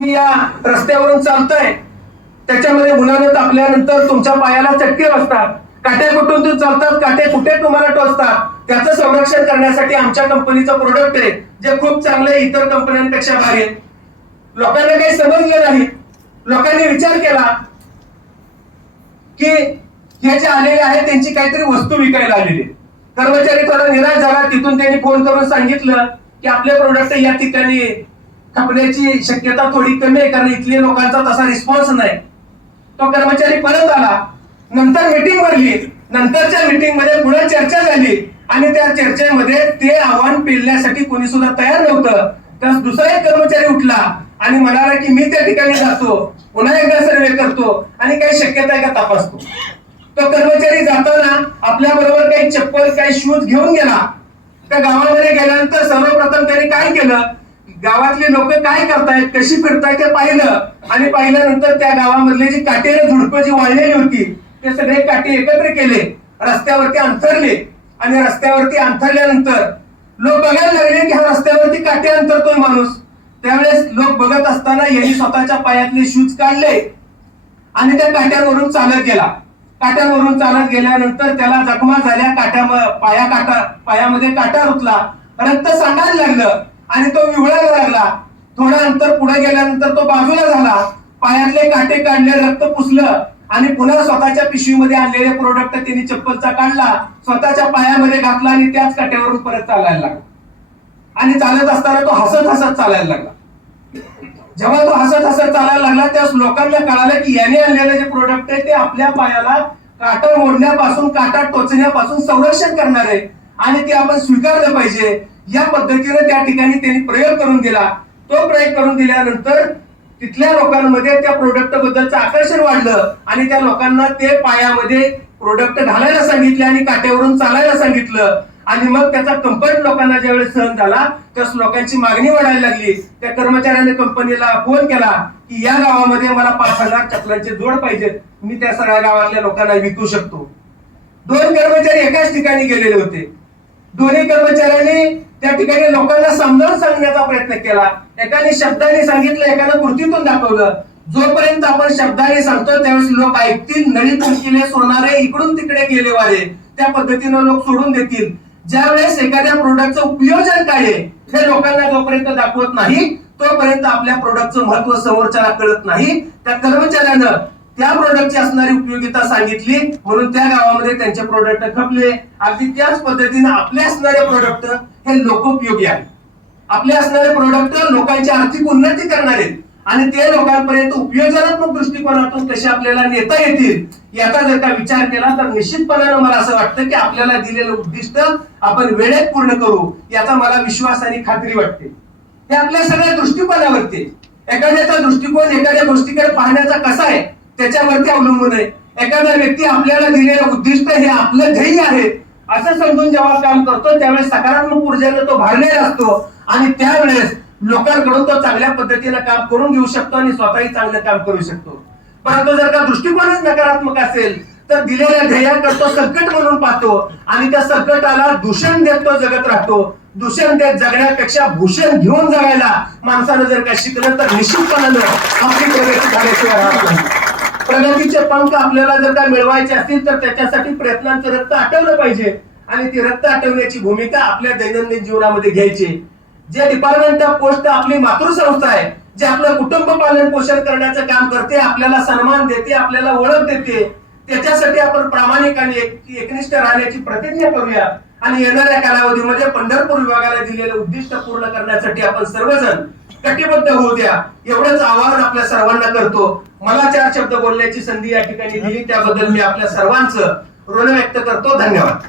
या रस्त्यावरून चालतंय त्याच्यामध्ये उन्हाळ्यात आपल्यानंतर तुमच्या पायाला चटके बसतात, काटे कुठून तुम्ही चालतात, काटे कुठे तुम्हाला टोचतात, त्याचं संरक्षण करण्यासाठी आमच्या कंपनीचं प्रोडक्ट आहे जे खूप चांगले इतर कंपन्यांपेक्षा भारी आहे. लोकांना काही समजलं नाही. लोकांनी विचार केला की हे जे आलेले आहे त्यांची काहीतरी वस्तू विकायला आलेली. कर्मचारी थोडा निराश झाला. तिथून त्यांनी फोन करून सांगितलं की आपले प्रोडक्ट या ठिकाणी खपण्याची शक्यता थोडी कमी आहे, कारण इथल्या लोकांचा तसा रिस्पॉन्स नाही. तो कर्मचारी परत आला. नंतर मीटिंग भरली. नंतरच्या मीटिंग मध्ये पुढे चर्चा झाली आणि त्या चर्चेमध्ये ते आव्हान पेलण्यासाठी कोणी सुद्धा तयार नव्हतं. तर दुसरा एक कर्मचारी उठला आणि म्हणाला की मी त्या ठिकाणी जातो, पुन्हा एकदा सर्वे करतो आणि काही शक्यता आहे का तपासतो. तो कर्मचारी जाताना आपल्या बरोबर काही चप्पल, काही शूज घेऊन गेला. त्या गावामध्ये गेल्यानंतर सर्वप्रथम त्यांनी काय केलं, गावातले लोक काय करतायत, कशी फिरतायत ते पाहिलं आणि पाहिल्यानंतर त्या गावामधले जी काटेरी झुडपं जी वाळलेली होती ते सगळे काटे एकत्र केले, रस्त्यावरती अंथरले आणि रस्त्यावरती अंथरल्यानंतर लोक बघायला लागले की हा रस्त्यावरती काटे अंथरतोय माणूस. त्यावेळेस लोक बघत असताना यांनी स्वतःच्या पायातले शूज काढले आणि त्या काट्यांवरून चालत गेला. काट्यांवरून चालत गेल्यानंतर त्याला जखमा झाल्या, पायामध्ये काटा रुतला, रक्त सांडायला लागलं आणि तो विवळायला लागला. थोडं अंतर पुढे गेल्यानंतर तो बाजूला झाला, पायातले काटे काढले, रक्त पुसलं आणि पुन्हा स्वतःच्या पिशवीमध्ये आणलेले प्रोडक्ट त्यांनी चप्पलचा काढला, स्वतःच्या पायामध्ये घातला आणि त्याच काट्यावरून परत चालायला लागला. आणि चालत असताना तो हसत हसत चालायला लागला. जेव्हा तो हसत हसत चालायला लागला त्यास लोकांना कळालं की याने आणलेले जे प्रोडक्ट आहे ते आपल्या पायाला काटा मोडण्यापासून, काटा टोचण्यापासून संरक्षण करणार आहे आणि ते आपण स्वीकारलं पाहिजे. या पद्धतीने त्या ठिकाणी त्यांनी प्रयोग करून दिला. तो प्रयोग करून दिल्यानंतर तिथल्या लोकांमध्ये त्या प्रोडक्ट बद्दलचं आकर्षण वाढलं आणि त्या लोकांना ते पायामध्ये प्रोडक्ट घालायला सांगितले आणि काट्यावरून चालायला सांगितलं. आणि मग त्याचा कंपनी लोकांना ज्यावेळेस सहन झाला त्यास लोकांची मागणी वाढायला लागली. त्या कर्मचाऱ्याने कंपनीला फोन केला की या गावामध्ये मला 5,000 चपलांचे जोड पाहिजेत, मी त्या सगळ्या गावातल्या लोकांना विकू शकतो. 2 कर्मचारी एकाच ठिकाणी गेलेले होते. दोन्ही कर्मचाऱ्यांनी त्या ठिकाणी लोकांना समजावून सांगण्याचा प्रयत्न केला. एकाने शब्दाने सांगितलं, एकाने कृतीतून दाखवलं. जोपर्यंत आपण शब्दाने सांगतो त्यावेळेस लोक ऐकतील. नळी फुंकिले सोनारे इकडून तिकडे गेले वारे, त्या पद्धतीनं लोक सोडून देतील. ज्यावेळेस एखाद्या प्रोडक्टचं उपयोजन काय आहे हे लोकांना जोपर्यंत दाखवत नाही तोपर्यंत आपल्या प्रोडक्टचं महत्व समोरच्याला कळत नाही. त्या कर्मचाऱ्यानं त्या प्रोडक्टची असणारी उपयोगिता सांगितली म्हणून त्या गावामध्ये त्यांचे प्रोडक्ट खपले. अगदी त्याच पद्धतीने आपले असणारे प्रोडक्ट हे लोकोपयोगी आहे. आपले असणारे प्रोडक्ट लोकांची आर्थिक उन्नती करणारे आणि ते लोकांपर्यंत उपयोजनात्मक दृष्टिकोनातून कसे आपल्याला नेता येतील याचा जर का विचार केला तर निश्चितपणाने मला असं वाटतं की आपल्याला दिलेलं उद्दिष्ट आपण वेळेत पूर्ण करू याचा मला विश्वास आणि खात्री वाटते. हे आपल्या सगळ्या दृष्टिकोनावरती, एखाद्याचा दृष्टिकोन एखाद्या गोष्टीकडे पाहण्याचा कसा आहे त्याच्यावरती अवलंबून आहे. एखादा व्यक्ती आपल्याला दिलेलं उद्दिष्ट हे आपलं ध्येय आहे असं समजून जेव्हा काम करतो त्यावेळेस सकारात्मक ऊर्जेने तो भरलेला असतो आणि त्यावेळेस लोकांकडून तो चांगल्या पद्धतीने काम करून घेऊ शकतो आणि स्वतःही चांगलं काम करू शकतो. परंतु जर का दृष्टिकोनच नकारात्मक असेल तर दिलेल्या ध्येयाकडे तो संकट म्हणून पाहतो आणि त्या संकटाला दूषण देत तो जगत राहतो. दूषण देत जगण्यापेक्षा भूषण घेऊन जगायला माणसानं जर का शिकलं तर निश्चितपणानं आपली प्रगती झाल्याशिवाय राहत नाही. प्रगतीचे पंख आपल्याला जर का मिळवायचे असतील तर त्याच्यासाठी प्रयत्नांचं रक्त आटवलं पाहिजे आणि ती रक्त आटवण्याची भूमिका आपल्या दैनंदिन जीवनामध्ये घ्यायची. जे डिपार्टमेंट ऑफ पोस्ट आपली मातृसंस्था आहे, जे आपलं कुटुंब पालन पोषण करण्याचं काम करते, आपल्याला सन्मान देते, आपल्याला ओळख देते, त्याच्यासाठी आपण प्रामाणिक आणि एकनिष्ठ राहण्याची प्रतिज्ञा करूया आणि येणाऱ्या कालावधीमध्ये पंढरपूर विभागाला दिलेलं उद्दिष्ट पूर्ण करण्यासाठी आपण सर्वजण कटिबद्ध होऊ द्या एवढंच आवाहन आपल्या सर्वांना करतो. मला 4 शब्द बोलण्याची संधी या ठिकाणी दिली त्याबद्दल मी आपल्या सर्वांचं ऋण व्यक्त करतो. धन्यवाद.